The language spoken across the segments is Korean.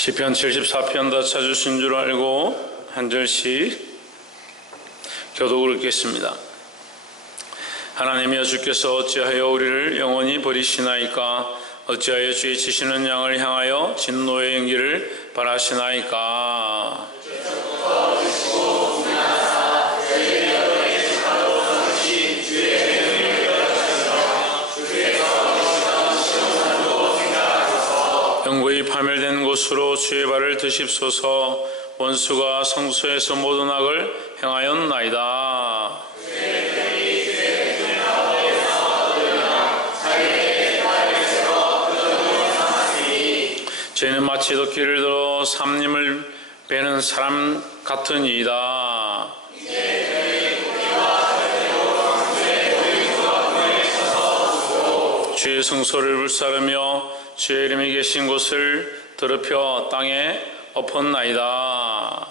시편 74편 다 찾으신 줄 알고 한 절씩 교독을 읽겠습니다. 하나님이여, 주께서 어찌하여 우리를 영원히 버리시나이까? 어찌하여 주의 치시는 양을 향하여 진노의 연기를 바라시나이까? 영구히 파멸된 곳으로 주의 발을 드십소서. 원수가 성소에서 모든 악을 행하였나이다. 죄는 마치 도끼를 들어 삼림을 베는 사람 같으니이다. 주의 성소를 불사르며 주의 이름이 계신 곳을 더럽혀 땅에 엎었나이다.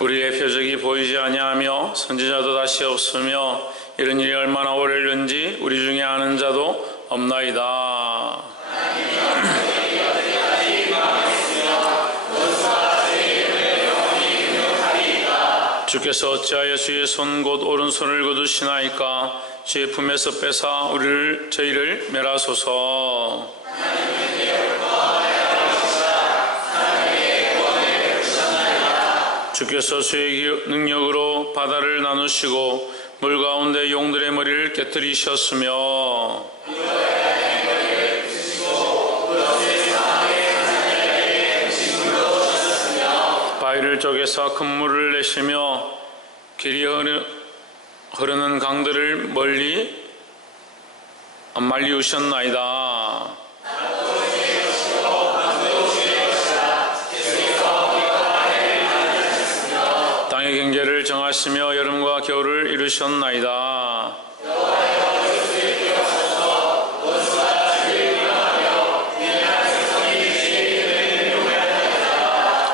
우리의 표적이 보이지 아니하며 선지자도 다시 없으며 이런 일이 얼마나 오래일는지 우리 중에 아는 자도 없나이다. 주께서 어찌하여 주의 손 곧 오른손을 거두시나이까? 주의 품에서 뺏어 저희를 멸하소서. 주께서 주의 능력으로 바다를 나누시고 물 가운데 용들의 머리를 깨뜨리셨으며 바위를 쪼개서 큰 물을 내시며 길이 흐르는 강들을 멀리 말리우셨나이다. 땅의 경계를 정하시며 여름과 겨울을 이루셨나이다.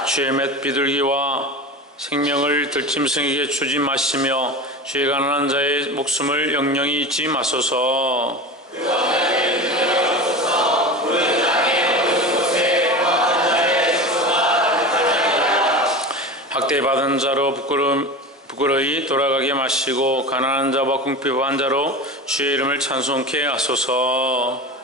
주의 맷 비둘기와 생명을 들짐승에게 주지 마시며 주의 가난한 자의 목숨을 영영히 잊지 마소서. 학대받은 자로 부끄러이 돌아가게 마시고 가난한 자와 궁핍한 자로 주의 이름을 찬송케 하소서.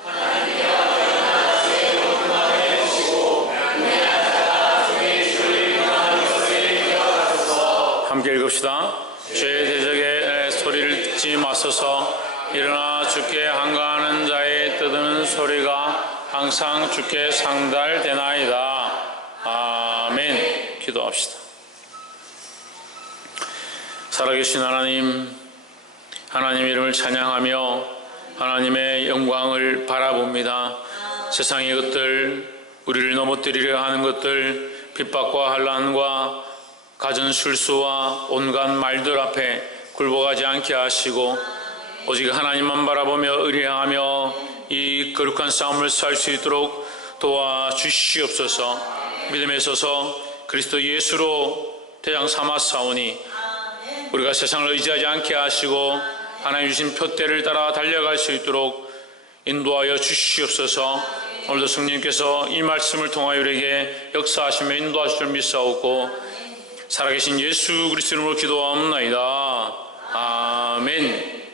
함께 읽읍시다. 주의 대적의 소리를 듣지 마소서. 일어나 주께 한가하는 자의 떠드는 소리가 항상 주께 상달되나이다. 아멘. 기도합시다. 살아계신 하나님 이름을 찬양하며 하나님의 영광을 바라봅니다. 세상의 것들, 우리를 넘어뜨리려 하는 것들, 핍박과 환난과 가진 술수와 온갖 말들 앞에 굴복하지 않게 하시고 오직 하나님만 바라보며 의뢰하며 이 거룩한 싸움을 살 수 있도록 도와주시옵소서. 믿음에 서서 그리스도 예수로 대장 삼았사오니 우리가 세상을 의지하지 않게 하시고 하나님 주신 표대를 따라 달려갈 수 있도록 인도하여 주시옵소서. 오늘도 성령님께서 이 말씀을 통하여 우리에게 역사하시며 인도하실 줄 믿사옵고 살아계신 예수 그리스도 이름으로 기도하옵나이다. 아멘.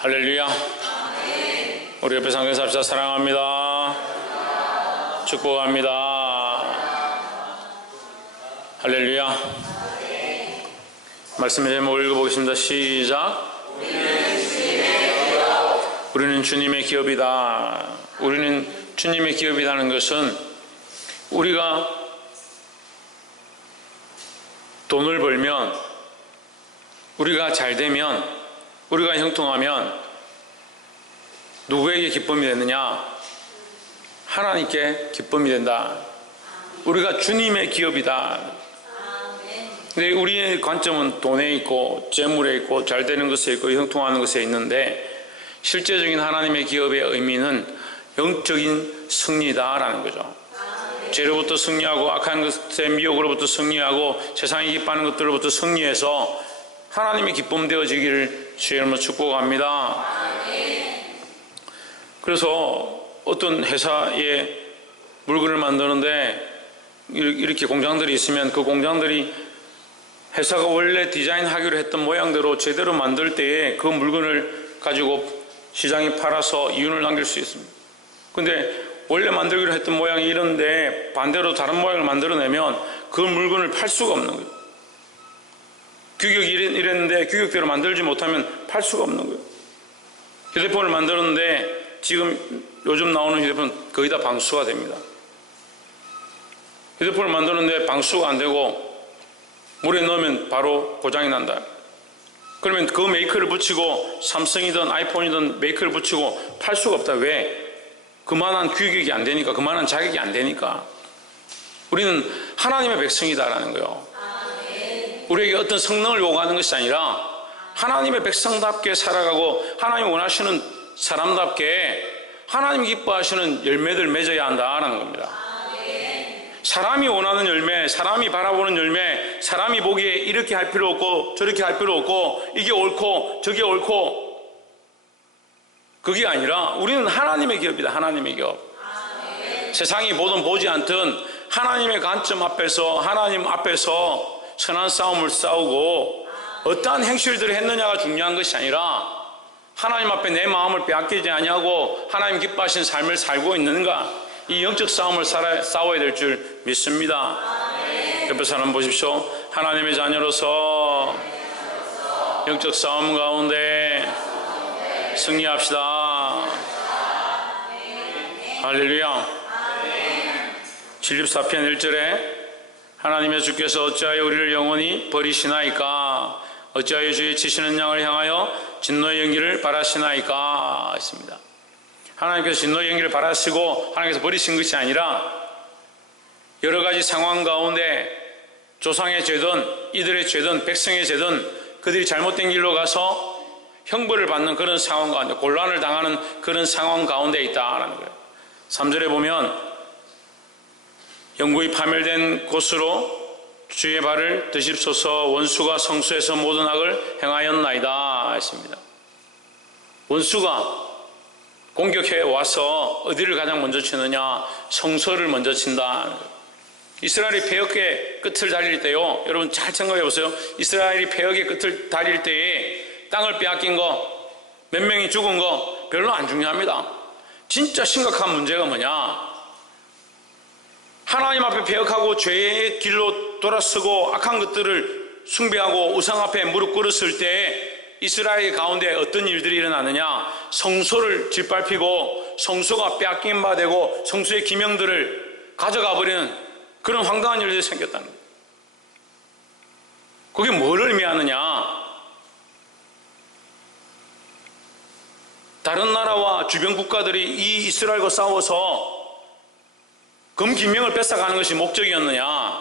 할렐루야. 우리 옆에 상대에서 합시다. 사랑합니다. 축복합니다. 할렐루야. 말씀의 제목을 읽어보겠습니다. 시작. 우리는 주님의 기업이다. 우리는 주님의 기업이라는 것은 우리가 돈을 벌면, 우리가 잘 되면, 우리가 형통하면 누구에게 기쁨이 되느냐? 하나님께 기쁨이 된다. 우리가 주님의 기업이다. 근데 우리의 관점은 돈에 있고 재물에 있고 잘 되는 것에 있고 형통하는 것에 있는데 실제적인 하나님의 기업의 의미는 영적인 승리다라는 거죠. 죄로부터 승리하고 악한 것의 미혹으로부터 승리하고 세상이 기뻐하는 것들로부터 승리해서 하나님의 기쁨 되어지기를 주의 이름으로 축복합니다. 그래서 어떤 회사에 물건을 만드는데 이렇게 공장들이 있으면 그 공장들이 회사가 원래 디자인하기로 했던 모양대로 제대로 만들 때에 그 물건을 가지고 시장에 팔아서 이윤을 남길 수 있습니다. 근데 원래 만들기로 했던 모양이 이런데 반대로 다른 모양을 만들어내면 그 물건을 팔 수가 없는 거예요. 규격이 이랬는데 규격대로 만들지 못하면 팔 수가 없는 거예요. 휴대폰을 만들었는데 지금 요즘 나오는 휴대폰 거의 다 방수가 됩니다. 휴대폰을 만드는데 방수가 안 되고 물에 넣으면 바로 고장이 난다. 그러면 그 메이커를 붙이고 삼성이든 아이폰이든 메이커를 붙이고 팔 수가 없다. 왜? 그만한 규격이 안 되니까, 그만한 자격이 안 되니까. 우리는 하나님의 백성이다라는 거예요. 우리에게 어떤 성능을 요구하는 것이 아니라 하나님의 백성답게 살아가고 하나님 원하시는 사람답게 하나님 기뻐하시는 열매들 맺어야 한다라는 겁니다. 사람이 원하는 열매, 사람이 바라보는 열매, 사람이 보기에 이렇게 할 필요 없고 저렇게 할 필요 없고 이게 옳고 저게 옳고 그게 아니라 우리는 하나님의 기업이다. 하나님의 기업. 세상이 보든 보지 않든 하나님의 관점 앞에서 하나님 앞에서 선한 싸움을 싸우고 어떠한 행실들을 했느냐가 중요한 것이 아니라 하나님 앞에 내 마음을 빼앗기지 아니하고 하나님 기뻐하시는 삶을 살고 있는가, 이 영적 싸움을 싸워야 될 줄 믿습니다. 옆에 사람 보십시오. 하나님의 자녀로서 영적 싸움 가운데 승리합시다. 할렐루야. 74편 1절에 하나님의 주께서 어찌하여 우리를 영원히 버리시나이까, 어찌하여 주의 치시는 양을 향하여 진노의 연기를 바라시나이까 했습니다. 하나님께서 진노의 연기를 바라시고 하나님께서 버리신 것이 아니라 여러 가지 상황 가운데 조상의 죄든 이들의 죄든 백성의 죄든 그들이 잘못된 길로 가서 형벌을 받는 그런 상황 가운데, 곤란을 당하는 그런 상황 가운데 있다라는 거예요. 3절에 보면 영구히 파멸된 곳으로 주의 발을 드십소서, 원수가 성소에서 모든 악을 행하였나이다 했습니다. 원수가 공격해 와서 어디를 가장 먼저 치느냐? 성소를 먼저 친다. 이스라엘이 패역의 끝을 달릴 때요, 여러분 잘 생각해 보세요. 이스라엘이 패역의 끝을 달릴 때에 땅을 빼앗긴 거, 몇 명이 죽은 거 별로 안 중요합니다. 진짜 심각한 문제가 뭐냐? 하나님 앞에 패역하고 죄의 길로 돌아서고 악한 것들을 숭배하고 우상 앞에 무릎 꿇었을 때 이스라엘 가운데 어떤 일들이 일어나느냐? 성소를 짓밟히고 성소가 빼앗긴 바 되고 성소의 기명들을 가져가 버리는 그런 황당한 일들이 생겼다는 거예요. 그게 뭘 의미하느냐? 다른 나라와 주변 국가들이 이 이스라엘과 싸워서 금기명을 뺏어가는 것이 목적이었느냐?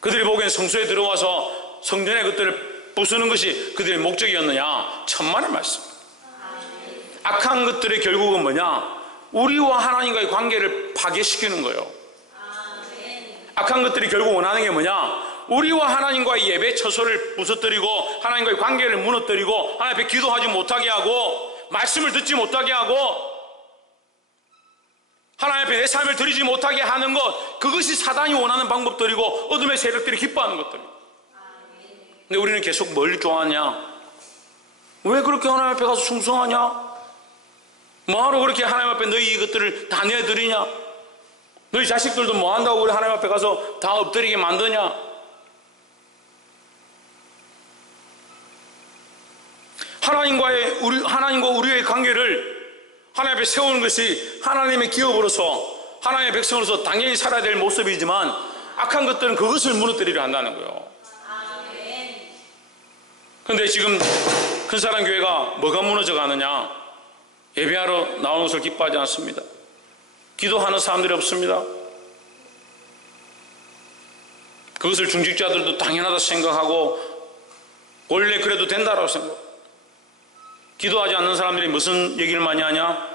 그들이 보기엔 성소에 들어와서 성전의 것들을 부수는 것이 그들의 목적이었느냐? 천만의 말씀. 악한 것들의 결국은 뭐냐? 우리와 하나님과의 관계를 파괴시키는 거예요. 악한 것들이 결국 원하는 게 뭐냐? 우리와 하나님과의 예배 처소를 부서뜨리고 하나님과의 관계를 무너뜨리고 하나님 앞에 기도하지 못하게 하고 말씀을 듣지 못하게 하고 하나님 앞에 내 삶을 드리지 못하게 하는 것, 그것이 사단이 원하는 방법들이고 어둠의 세력들이 기뻐하는 것들이고. 근데 우리는 계속 뭘 좋아하냐? 왜 그렇게 하나님 앞에 가서 충성하냐? 뭐하러 그렇게 하나님 앞에 너희 이것들을 다 내드리냐? 너희 자식들도 뭐 한다고 우리 하나님 앞에 가서 다 엎드리게 만드냐? 하나님과 우리의 관계를 하나님 앞에 세우는 것이 하나님의 기업으로서 하나님의 백성으로서 당연히 살아야 될 모습이지만 악한 것들은 그것을 무너뜨리려 한다는 거예요. 그런데 지금 큰사랑 교회가 뭐가 무너져 가느냐? 예배하러 나오는 것을 기뻐하지 않습니다. 기도하는 사람들이 없습니다. 그것을 중직자들도 당연하다 생각하고 원래 그래도 된다라고 생각합니다. 기도하지 않는 사람들이 무슨 얘기를 많이 하냐?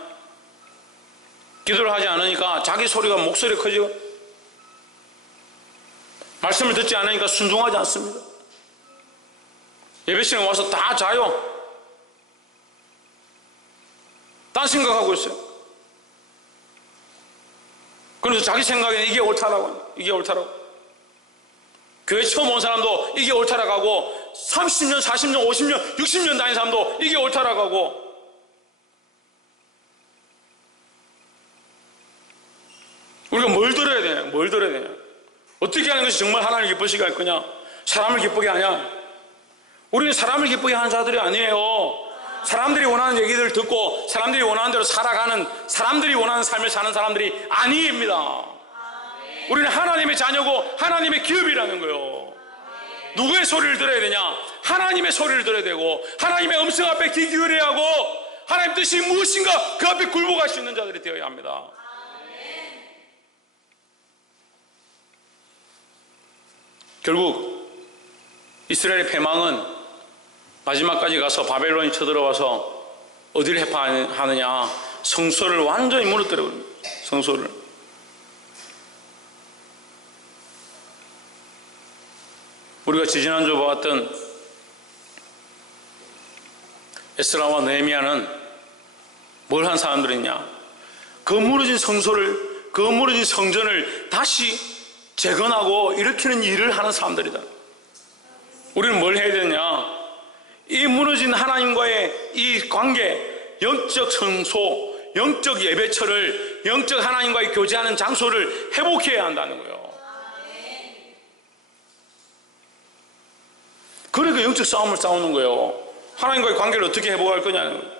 기도를 하지 않으니까 자기 소리가 목소리가 커지고 말씀을 듣지 않으니까 순종하지 않습니다. 예배 시간에 와서 다 자요. 딴 생각하고 있어요. 그래서 자기 생각에는 이게 옳다라고 합니다. 이게 옳다라고. 교회 처음 온 사람도 이게 옳다라고 하고 30년, 40년, 50년, 60년 다닌 사람도 이게 옳다라고 하고. 우리가 뭘 들어야 되냐? 뭘 들어야 되냐? 어떻게 하는 것이 정말 하나님을 기쁘시게 할 거냐? 사람을 기쁘게 하냐? 우리는 사람을 기쁘게 하는 자들이 아니에요. 사람들이 원하는 얘기들을 듣고 사람들이 원하는 대로 살아가는, 사람들이 원하는 삶을 사는 사람들이 아니입니다. 우리는 하나님의 자녀고 하나님의 기업이라는 거예요. 누구의 소리를 들어야 되냐? 하나님의 소리를 들어야 되고, 하나님의 음성 앞에 귀 기울여야 하고, 하나님 뜻이 무엇인가 그 앞에 굴복할 수 있는 자들이 되어야 합니다. 결국 이스라엘의 패망은 마지막까지 가서 바벨론이 쳐들어와서 어디를 해파하느냐? 성소를 완전히 무너뜨려버립니다. 성소를. 우리가 지지난주 보았던 에스라와 느헤미야는 뭘 한 사람들이냐? 그 무너진 성소를, 그 무너진 성전을 다시 재건하고 일으키는 일을 하는 사람들이다. 우리는 뭘 해야 되느냐? 이 무너진 하나님과의 이 관계, 영적 성소, 영적 예배처를, 영적 하나님과의 교제하는 장소를 회복해야 한다는 거예요. 그러니까 영적 싸움을 싸우는 거예요. 하나님과의 관계를 어떻게 회복할 거냐는 거예요.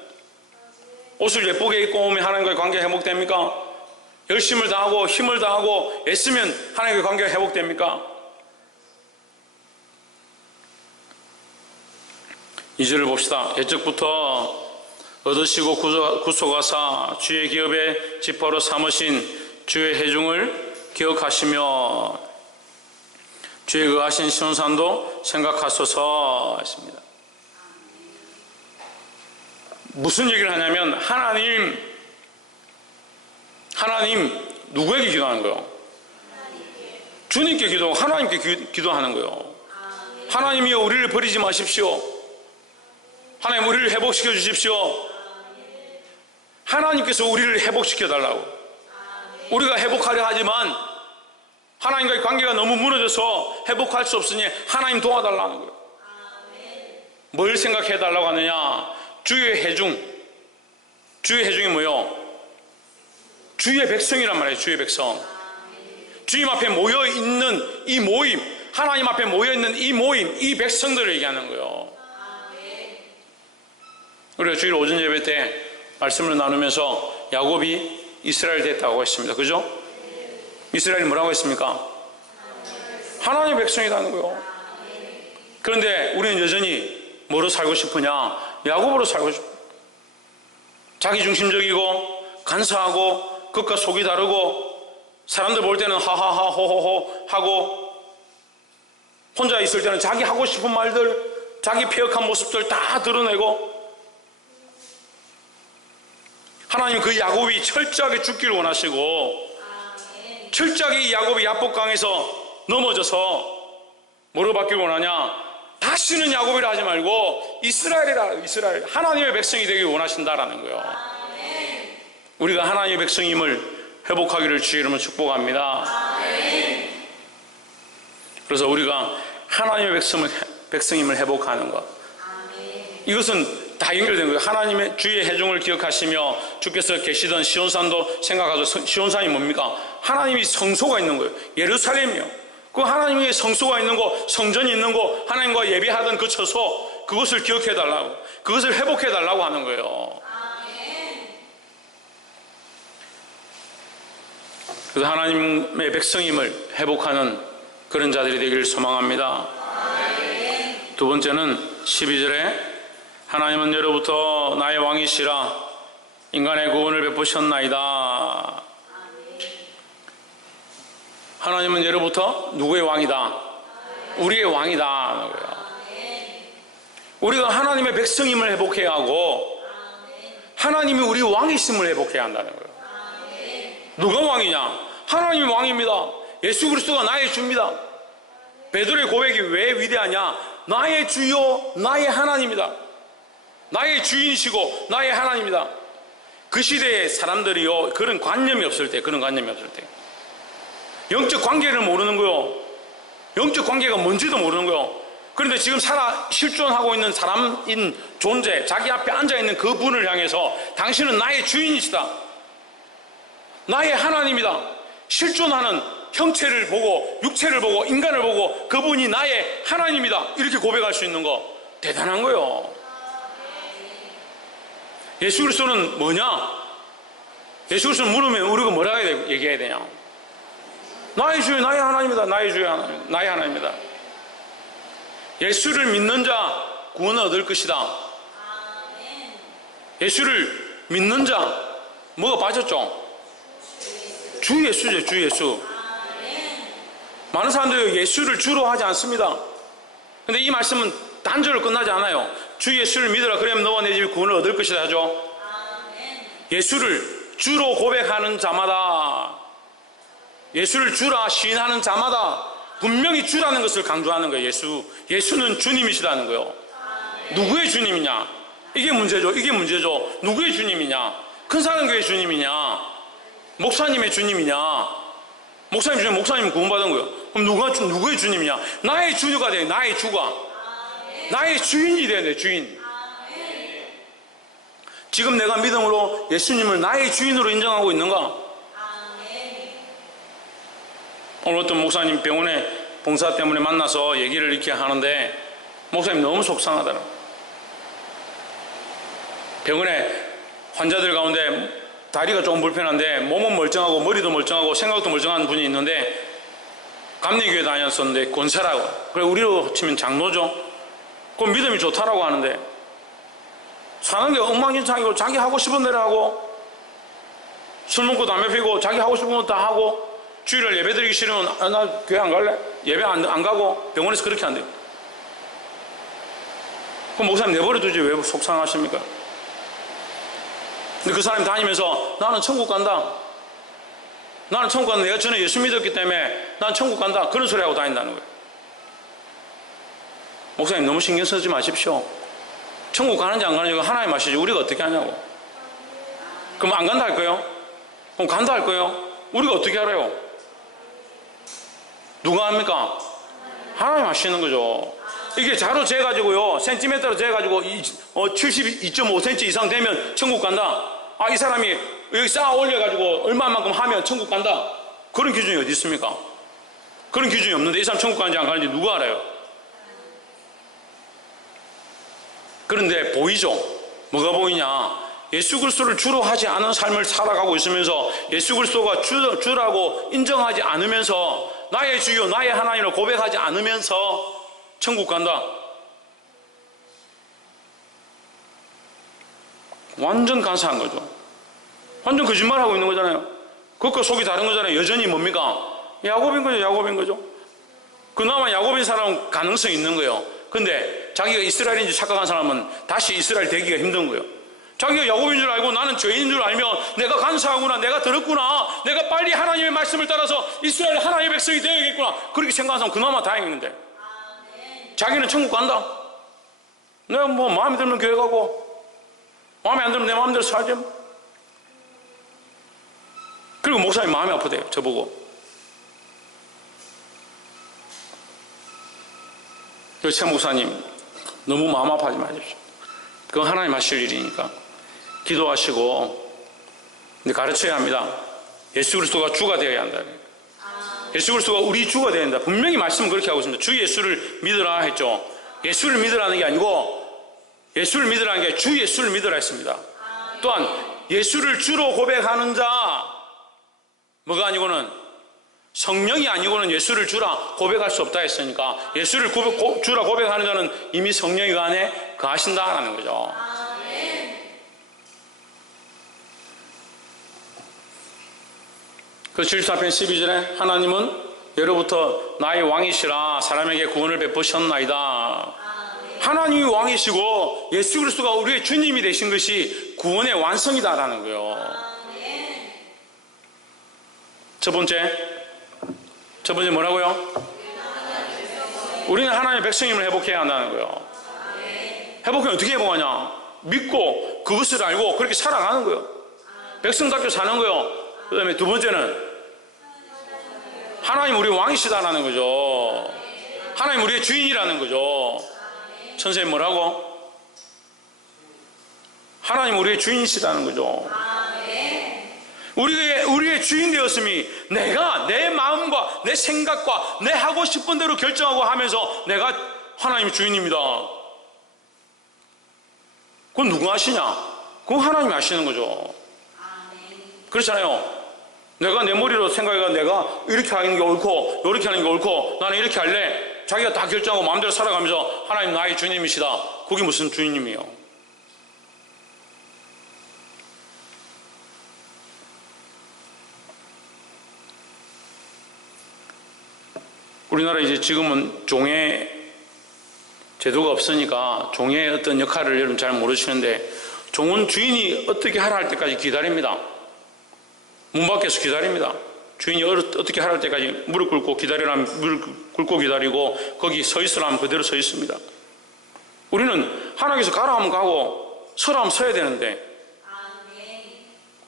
옷을 예쁘게 입고 오면 하나님과의 관계가 회복됩니까? 열심을 다하고 힘을 다하고 애쓰면 하나님과의 관계가 회복됩니까? 2절을 봅시다. 옛적부터 얻으시고 구속하사 주의 기업의 지퍼로 삼으신 주의 회중을 기억하시며 주의 거하신 시온산도 생각하소서 했습니다. 무슨 얘기를 하냐면 하나님 누구에게 기도하는 거예요? 주님께 기도하고 하나님께 기도하는 거예요. 하나님이여 우리를 버리지 마십시오. 하나님 우리를 회복시켜 주십시오. 하나님께서 우리를 회복시켜 달라고. 우리가 회복하려 하지만 하나님과의 관계가 너무 무너져서 회복할 수 없으니 하나님 도와달라는 거예요. 뭘 생각해 달라고 하느냐? 주의 회중. 주의 회중이 뭐요? 주의 백성이란 말이에요. 주의 백성. 주님 앞에 모여있는 이 모임, 하나님 앞에 모여있는 이 모임, 이 백성들을 얘기하는 거예요. 우리가 주일 오전 예배 때 말씀을 나누면서 야곱이 이스라엘 됐다고 했습니다. 그죠? 이스라엘이 뭐라고 했습니까? 하나님의 백성이라는 거예요. 그런데 우리는 여전히 뭐로 살고 싶으냐? 야곱으로 살고 싶어요. 자기중심적이고 간사하고 겉과 속이 다르고 사람들 볼 때는 하하하 호호호 하고 혼자 있을 때는 자기 하고 싶은 말들, 자기 폐역한 모습들 다 드러내고 하나님 그 야곱이 철저하게 죽기를 원하시고 철저하게 이 야곱이 야복강에서 넘어져서 뭐로 바뀌길 원하냐? 다시는 야곱이라 하지 말고 이스라엘이라, 이스라엘, 하나님의 백성이 되길 원하신다라는 거예요. 우리가 하나님의 백성임을 회복하기를 주의 이름으로 축복합니다. 그래서 우리가 하나님의 백성임을 회복하는 것, 이것은 다 연결된 거예요. 하나님의 주의 회중을 기억하시며 주께서 계시던 시온산도 생각하셔서, 시온산이 뭡니까? 하나님이 성소가 있는 거예요. 예루살렘이요. 그 하나님의 성소가 있는 곳, 성전이 있는 곳, 하나님과 예배하던 그 처소, 그것을 기억해달라고, 그것을 회복해달라고 하는 거예요. 그래서 하나님의 백성임을 회복하는 그런 자들이 되기를 소망합니다. 두 번째는 12절에 하나님은 예로부터 나의 왕이시라 인간의 구원을 베푸셨나이다. 하나님은 예로부터 누구의 왕이다? 우리의 왕이다. 우리가 하나님의 백성임을 회복해야 하고 하나님이 우리 왕이심을 회복해야 한다는 거예요. 누가 왕이냐? 하나님이 왕입니다. 예수 그리스도가 나의 주입니다. 베드로의 고백이 왜 위대하냐? 나의 주요 나의 하나님이다. 나의 주인이시고 나의 하나님이다. 그 시대의 사람들이요, 그런 관념이 없을 때, 영적 관계를 모르는 거요. 영적 관계가 뭔지도 모르는 거요. 그런데 지금 실존하고 있는 사람인 존재, 자기 앞에 앉아있는 그 분을 향해서 당신은 나의 주인이시다. 나의 하나님이다. 실존하는 형체를 보고, 육체를 보고, 인간을 보고 그분이 나의 하나님이다. 이렇게 고백할 수 있는 거 대단한 거요. 예수 그리스도는 뭐냐? 예수 그리스도는 물으면 우리가 뭐라고 얘기해야 되냐? 나의 주여 나의 하나님이다. 나의 주여 나의 하나님이다. 예수를 믿는 자 구원을 얻을 것이다. 예수를 믿는 자 뭐가 빠졌죠? 주 예수죠. 주 예수. 많은 사람들이 예수를 주로 하지 않습니다. 그런데 이 말씀은 단절로 끝나지 않아요. 주 예수를 믿으라 그러면 너와 내 집이 구원을 얻을 것이다 하죠. 예수를 주로 고백하는 자마다, 예수를 주라 시인하는 자마다 분명히 주라는 것을 강조하는 거예요. 예수는 주님이시라는 거예요. 누구의 주님이냐? 이게 문제죠. 누구의 주님이냐? 큰사랑교회 주님이냐? 목사님의 주님이냐? 목사님 주님, 목사님 구원받은 거예요. 그럼 누구의 주님이냐? 나의 주가 돼요. 나의 주가. 나의 주인이 돼야 돼. 주인. 지금 내가 믿음으로 예수님을 나의 주인으로 인정하고 있는가? 오늘 어떤 목사님 병원에 봉사 때문에 만나서 얘기를 이렇게 하는데 목사님 너무 속상하더라. 병원에 환자들 가운데 다리가 조금 불편한데 몸은 멀쩡하고 머리도 멀쩡하고 생각도 멀쩡한 분이 있는데 감리교회 다녔었는데 권사라고, 그래 우리로 치면 장로죠. 그 믿음이 좋다라고 하는데 사는 게 엉망진창이고 자기 하고 싶은 대로 하고 술 먹고 담배 피고 자기 하고 싶은 거 다 하고 주일날 예배 드리기 싫으면 나 교회 안 갈래? 예배 안 가고 병원에서 그렇게 한대요. 그럼 목사님 내버려 두지 왜 속상하십니까? 근데 그 사람이 다니면서 나는 천국 간다. 나는 천국 간다. 내가 전에 예수 믿었기 때문에 난 천국 간다. 그런 소리 하고 다닌다는 거예요. 목사님 너무 신경 쓰지 마십시오. 천국 가는지 안 가는지 하나님 아시지 우리가 어떻게 하냐고. 그럼 안 간다 할 거예요? 그럼 간다 할 거예요? 우리가 어떻게 알아요? 누가 합니까? 하나님 아시는 거죠. 이게 자로 재가지고요, 센티미터로 재가지고 72.5cm 이상 되면 천국 간다. 아, 이 사람이 여기 쌓아 올려가지고 얼마만큼 하면 천국 간다. 그런 기준이 어디 있습니까? 그런 기준이 없는데 이 사람 천국 가는지 안 가는지 누가 알아요? 그런데 보이죠? 뭐가 보이냐? 예수 그리스도를 주로 하지 않은 삶을 살아가고 있으면서 예수 그리스도가 주라고 인정하지 않으면서 나의 주요 나의 하나님을 고백하지 않으면서 천국 간다. 완전 간사한 거죠. 완전 거짓말하고 있는 거잖아요. 그것과 속이 다른 거잖아요. 여전히 뭡니까? 야곱인 거죠. 그나마 야곱인 사람은 가능성이 있는 거예요. 근데 자기가 이스라엘인지 착각한 사람은 다시 이스라엘 되기가 힘든 거예요. 자기가 야곱인 줄 알고 나는 죄인인 줄 알면 내가 간사하구나, 내가 들었구나, 내가 빨리 하나님의 말씀을 따라서 이스라엘 하나님의 백성이 되어야겠구나, 그렇게 생각한 사람은 그나마 다행인데 자기는 천국 간다. 내가 뭐 마음에 들면 교회 가고 마음에 안 들면 내 마음대로 살지. 그리고 목사님 마음이 아프대요. 저보고. 최 목사님 너무 마음 아파하지 마십시오. 그건 하나님 하실 일이니까 기도하시고, 근데 가르쳐야 합니다. 예수 그리스도가 주가 되어야 한다. 예수 그리스도가 우리 주가 되어야 한다. 분명히 말씀은 그렇게 하고 있습니다. 주 예수를 믿으라 했죠. 예수를 믿으라는 게 아니고 예수를 믿으라는 게 주 예수를 믿으라 했습니다. 또한 예수를 주로 고백하는 자, 뭐가 아니고는 성령이 아니고는 예수를 주라 고백할 수 없다 했으니까 예수를 주라 고백하는 자는 이미 성령이 그 안에 거하신다라는 거죠. 그 74편 12절에 하나님은 예로부터 나의 왕이시라 사람에게 구원을 베푸셨나이다. 하나님이 왕이시고 예수 그리스도가 우리의 주님이 되신 것이 구원의 완성이다라는 거예요. 첫 번째 뭐라고요? 우리는 하나님의 백성임을 회복해야 한다는 거예요. 회복하면 어떻게 회복하냐? 믿고 그것을 알고 그렇게 살아가는 거예요. 백성답게 사는 거예요. 그 다음에 두 번째는 하나님 우리 왕이시다라는 거죠. 하나님 우리의 주인이라는 거죠. 선생님 뭐라고? 하나님 우리의 주인이시다는 거죠. 우리의 주인 되었음이 내가 내 마음과 내 생각과 내 하고 싶은 대로 결정하고 하면서 내가 하나님 주인입니다. 그건 누가 하시냐? 그건 하나님이 하시는 거죠. 그렇잖아요. 내가 내 머리로 생각해가 내가 이렇게 하는 게 옳고 이렇게 하는 게 옳고 나는 이렇게 할래. 자기가 다 결정하고 마음대로 살아가면서 하나님 나의 주님이시다. 그게 무슨 주인님이에요? 우리나라 이제 지금은 종의 제도가 없으니까 종의 어떤 역할을 여러분 잘 모르시는데, 종은 주인이 어떻게 하라 할 때까지 기다립니다. 문 밖에서 기다립니다. 주인이 어떻게 하라 할 때까지 무릎 꿇고 기다리라면 무릎 꿇고 기다리고, 거기 서 있으라면 그대로 서 있습니다. 우리는 하나님께서 가라 하면 가고 서라 하면 서야 되는데,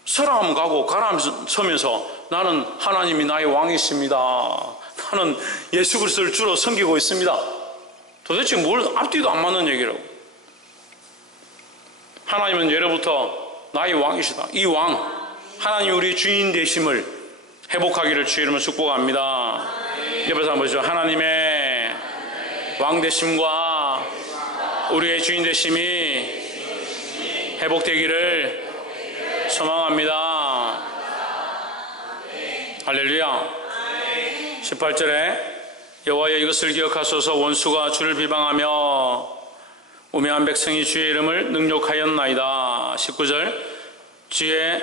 서라 하면 가고 가라 하면 서면서 나는 하나님이 나의 왕이십니다. 나는 예수 그리스도를 주로 섬기고 있습니다. 도대체 뭘 앞뒤도 안 맞는 얘기라고. 하나님은 예로부터 나의 왕이시다. 이 왕, 하나님 우리 주인 되심을 회복하기를 주의 이름으로 축복합니다. 옆에서 한번 보시죠. 하나님의 왕 되심과 우리의 주인 되심이 회복되기를 소망합니다. 할렐루야. 18절에 여호와여 이것을 기억하소서. 원수가 주를 비방하며 우매한 백성이 주의 이름을 능욕하였나이다. 19절 주의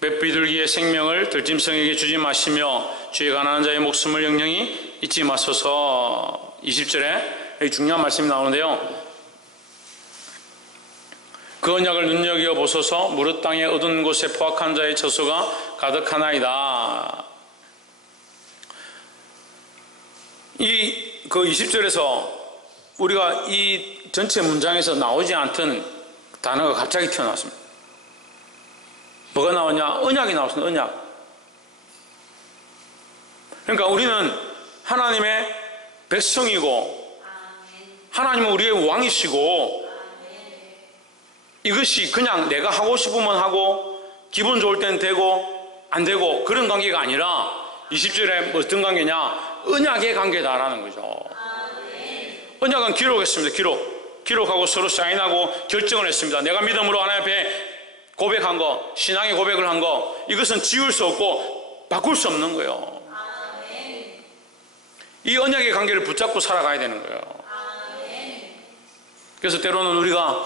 맷비둘기의 생명을 들짐승에게 주지 마시며 주의 가난한 자의 목숨을 영영히 잊지 마소서. 20절에 중요한 말씀이 나오는데요. 그 언약을 눈여겨보소서. 무릇 땅의 어두운 곳에 포악한 자의 처소가 가득하나이다. 그 20절에서 우리가 이 전체 문장에서 나오지 않던 단어가 갑자기 튀어나왔습니다. 뭐가 나오냐? 언약이 나왔습니다. 언약. 그러니까 우리는 하나님의 백성이고 하나님은 우리의 왕이시고, 이것이 그냥 내가 하고 싶으면 하고 기분 좋을 땐 되고 안 되고 그런 관계가 아니라 20절에 어떤 관계냐? 언약의 관계다라는 거죠. 언약은 기록했습니다. 기록하고 서로 사인하고 결정을 했습니다. 내가 믿음으로 하나님 앞에 고백한 거, 신앙의 고백을 한 거, 이것은 지울 수 없고 바꿀 수 없는 거예요. 이 언약의 관계를 붙잡고 살아가야 되는 거예요. 그래서 때로는 우리가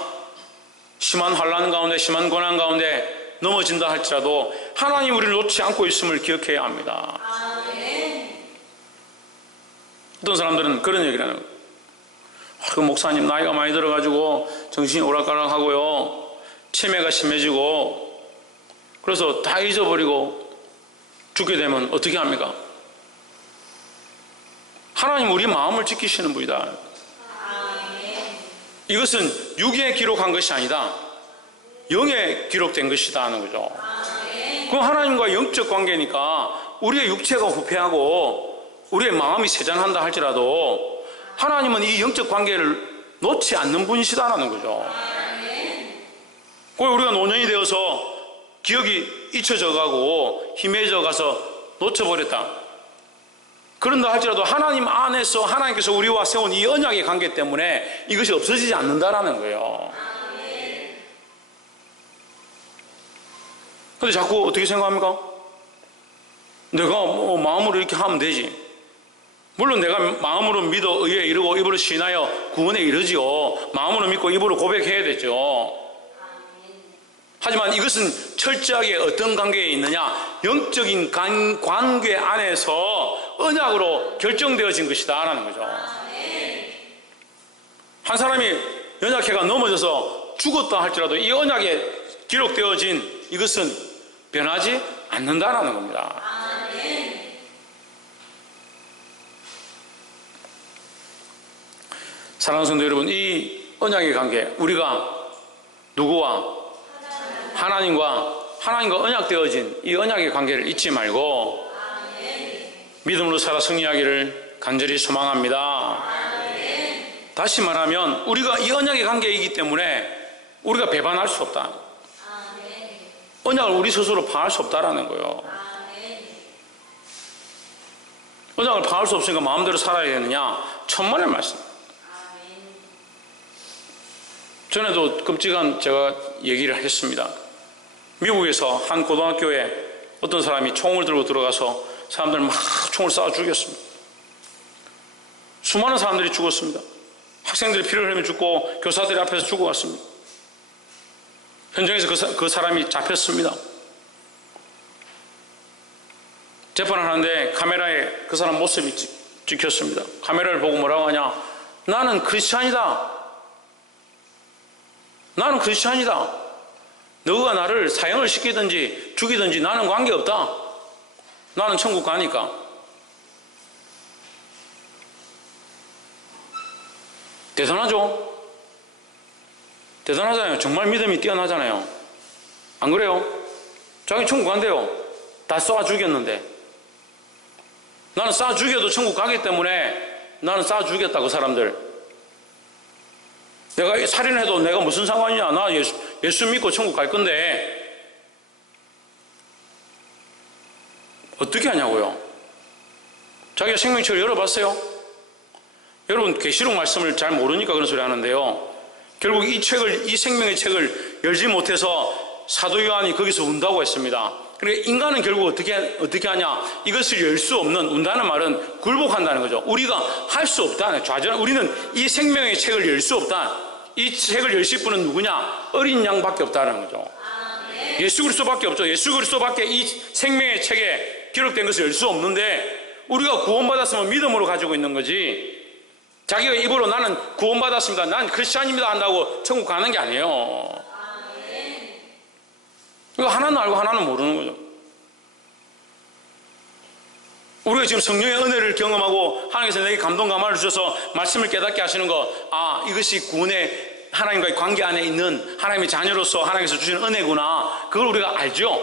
심한 환난 가운데, 심한 고난 가운데 넘어진다 할지라도 하나님 우리를 놓지 않고 있음을 기억해야 합니다. 어떤 사람들은 그런 얘기를 하는 거예요. 그 목사님 나이가 많이 들어가지고 정신이 오락가락하고요, 치매가 심해지고 그래서 다 잊어버리고 죽게 되면 어떻게 합니까? 하나님 우리 마음을 지키시는 분이다. 이것은 육에 기록한 것이 아니다, 영에 기록된 것이다 하는 거죠. 그럼 하나님과 영적 관계니까 우리의 육체가 후패하고 우리의 마음이 세잔한다 할지라도 하나님은 이 영적 관계를 놓지 않는 분이시다라는 거죠. 우리가 노년이 되어서 기억이 잊혀져 가고 희미해져 가서 놓쳐버렸다 그런다 할지라도 하나님 안에서 하나님께서 우리와 세운 이 언약의 관계 때문에 이것이 없어지지 않는다라는 거예요. 근데 자꾸 어떻게 생각합니까? 내가 마음으로 이렇게 하면 되지. 물론 내가 마음으로 믿어 의에 이르고 입으로 신하여 구원에 이르지요. 마음으로 믿고 입으로 고백해야 되죠. 하지만 이것은 철저하게 어떤 관계에 있느냐? 영적인 관계 안에서 언약으로 결정되어진 것이다 라는 거죠. 한 사람이 연약해가 넘어져서 죽었다 할지라도 이 언약에 기록되어진 이것은 변하지 않는다라는 겁니다. 사랑하는 성도 여러분, 이 언약의 관계, 우리가 누구와? 하나님과 언약되어진 이 언약의 관계를 잊지 말고 믿음으로 살아 승리하기를 간절히 소망합니다. 다시 말하면 우리가 이 언약의 관계이기 때문에 우리가 배반할 수 없다. 언약을 우리 스스로 파할 수 없다라는 거예요. 언약을 파할 수 없으니까 마음대로 살아야 되느냐? 천만의 말씀. 전에도 끔찍한 제가 얘기를 했습니다. 미국에서 한 고등학교에 어떤 사람이 총을 들고 들어가서 사람들 막 총을 쏴 죽였습니다. 수많은 사람들이 죽었습니다. 학생들이 피를 흘리며 죽고 교사들이 앞에서 죽어갔습니다. 현장에서 그 사람이 잡혔습니다. 재판을 하는데 카메라에 그 사람 모습이 찍혔습니다. 카메라를 보고 뭐라고 하냐? 나는 크리스찬이다. 나는 크리스찬이다. 너가 나를 사형을 시키든지 죽이든지 나는 관계없다. 나는 천국 가니까. 대단하죠? 대단하잖아요. 정말 믿음이 뛰어나잖아요. 안 그래요? 자기 천국 간대요. 다 쏴 죽였는데. 나는 쏴 죽여도 천국 가기 때문에 나는 쏴 죽였다, 그 사람들. 내가 살인해도 내가 무슨 상관이냐. 나 예수 믿고 천국 갈 건데. 어떻게 하냐고요? 자기가 생명책을 열어봤어요? 여러분, 계시록 말씀을 잘 모르니까 그런 소리 하는데요. 결국 이 생명의 책을 열지 못해서 사도 요한이 거기서 운다고 했습니다. 그러니까 인간은 결국 어떻게 하냐? 이것을 열 수 없는, 운다는 말은 굴복한다는 거죠. 우리가 할 수 없다. 우리는 이 생명의 책을 열 수 없다. 이 책을 열실 분은 누구냐? 어린 양밖에 없다는 거죠. 예수 그리스도밖에 없죠. 예수 그리스도밖에 이 생명의 책에 기록된 것을 열 수 없는데 우리가 구원받았으면 믿음으로 가지고 있는 거지. 자기가 입으로 나는 구원받았습니다, 난 크리스찬입니다 한다고 천국 가는 게 아니에요. 이거 하나는 알고 하나는 모르는 거죠. 우리가 지금 성령의 은혜를 경험하고 하나님께서 내게 감동 감화를 주셔서 말씀을 깨닫게 하시는 거, 이것이 구원의 하나님과의 관계 안에 있는 하나님의 자녀로서 하나님께서 주시는 은혜구나. 그걸 우리가 알죠.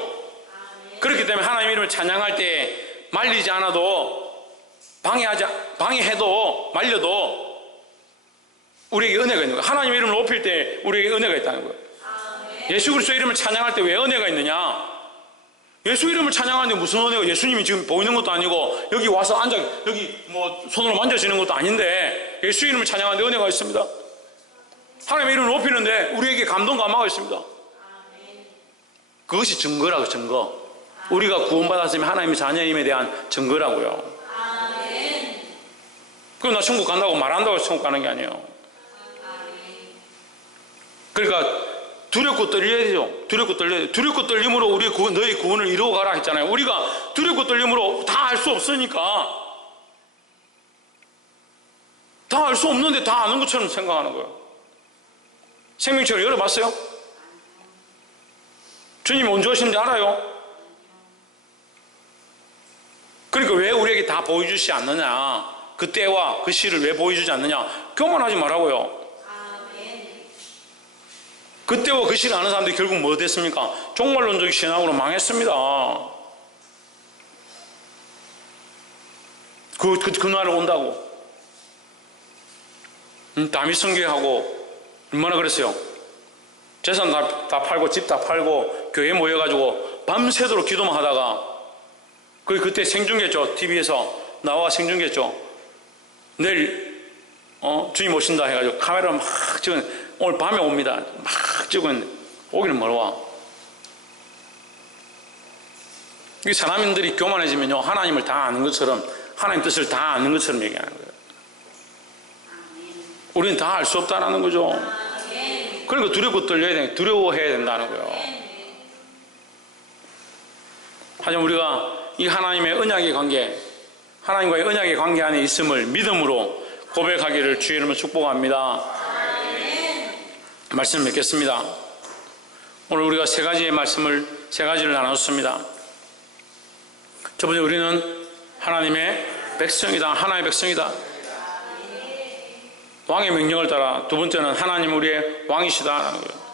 그렇기 때문에 하나님의 이름을 찬양할 때 말리지 않아도 방해해도 말려도 우리에게 은혜가 있는 거예요. 하나님의 이름을 높일 때 우리에게 은혜가 있다는 거예요. 예수 그리스도의 이름을 찬양할 때 왜 은혜가 있느냐? 예수 이름을 찬양하는데 무슨 은혜가, 예수님이 지금 보이는 것도 아니고 여기 와서 앉아 여기 뭐 손으로 만져지는 것도 아닌데 예수 이름을 찬양하는데 은혜가 있습니다. 하나님의 이름을 높이는데 우리에게 감동 감화가 있습니다. 그것이 증거라고. 증거. 우리가 구원받았으면 하나님의 자녀임에 대한 증거라고요. 그럼 나 천국 간다고 말한다고 천국 가는 게 아니에요. 그러니까 두렵고 떨려야 되죠. 두렵고 떨려야 돼요. 두렵고 떨림으로 너의 구원을 이루어 가라 했잖아요. 우리가 두렵고 떨림으로 다 알 수 없으니까, 다 알 수 없는데 다 아는 것처럼 생각하는 거예요. 생명책을 열어봤어요? 주님이 언제 오시는지 알아요? 그러니까 왜 우리에게 다 보여주지 않느냐? 그 때와 그 시를 왜 보여주지 않느냐? 교만하지 말라고요. 그때와 그 시를 아는 사람들이 결국 뭐 됐습니까? 종말론적 신앙으로 망했습니다. 그날을 온다고. 다윗 성교하고 얼마나 그랬어요? 재산 다 팔고 집 다 팔고 교회 모여가지고 밤새도록 기도만 하다가 그때 생중계했죠. TV에서 나와 생중계했죠. 내일 주님 오신다 해가지고 카메라를 막 찍은, 오늘 밤에 옵니다. 막 찍은, 오기는 멀어. 이 사람들이 교만해지면요, 하나님을 다 아는 것처럼, 하나님 뜻을 다 아는 것처럼 얘기하는 거예요. 우리는 다 알 수 없다는 거죠. 그러니까 두렵고 떨려야 돼. 두려워해야 된다는 거예요. 하지만 우리가 이 하나님의 언약의 관계, 하나님과의 언약의 관계 안에 있음을 믿음으로 고백하기를 주의 이름으로 축복합니다. 말씀을 맺겠습니다. 오늘 우리가 세 가지를 나눴습니다. 첫 번째, 우리는 하나님의 백성이다. 하나님의 백성이다. 왕의 명령을 따라, 두 번째는 하나님 우리의 왕이시다라는 거예요.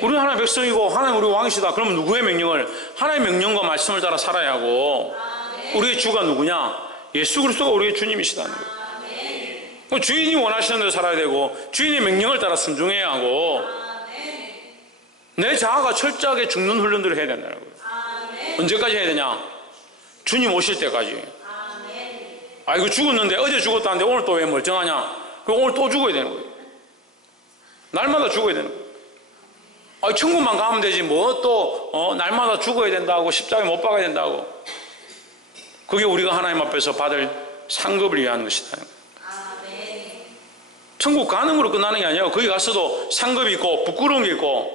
우리는 하나님의 백성이고 하나님 우리 왕이시다. 그러면 누구의 명령을? 하나님의 명령과 말씀을 따라 살아야 하고, 우리의 주가 누구냐? 예수 그리스도가 우리의 주님이시다는 거예요. 주인이 원하시는 대로 살아야 되고, 주인의 명령을 따라 순종해야 하고, 내 자아가 철저하게 죽는 훈련들을 해야 된다는 거예요. 언제까지 해야 되냐? 주님 오실 때까지. 이거 죽었는데, 어제 죽었다는데 오늘 또 왜 멀쩡하냐? 그럼 오늘 또 죽어야 되는 거예요. 날마다 죽어야 되는 거예요. 천국만 가면 되지 뭐 또 날마다 죽어야 된다고, 십자가에 못 박아야 된다고. 그게 우리가 하나님 앞에서 받을 상급을 위한 것이다. 천국 가는 거로 끝나는 게 아니에요. 거기 가서도 상급이 있고 부끄러운 게 있고,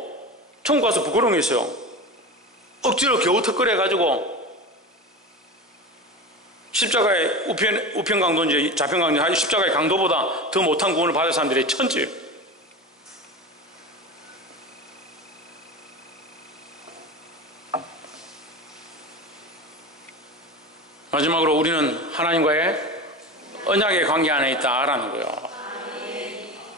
천국 가서 부끄러운 게 있어요. 억지로 겨우 턱걸해가지고 십자가의 우편 강도인지 좌편 강도인지 십자가의 강도보다 더 못한 구원을 받을 사람들이 천지예요. 마지막으로 우리는 하나님과의 언약의 관계 안에 있다라는 거예요.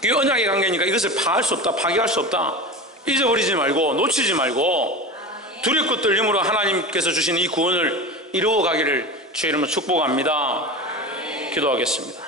이 언약의 관계니까 이것을 파할 수 없다, 파괴할 수 없다. 잊어버리지 말고 놓치지 말고 두렵고 떨림으로 하나님께서 주신 이 구원을 이루어가기를 주의 이름으로 축복합니다. 기도하겠습니다.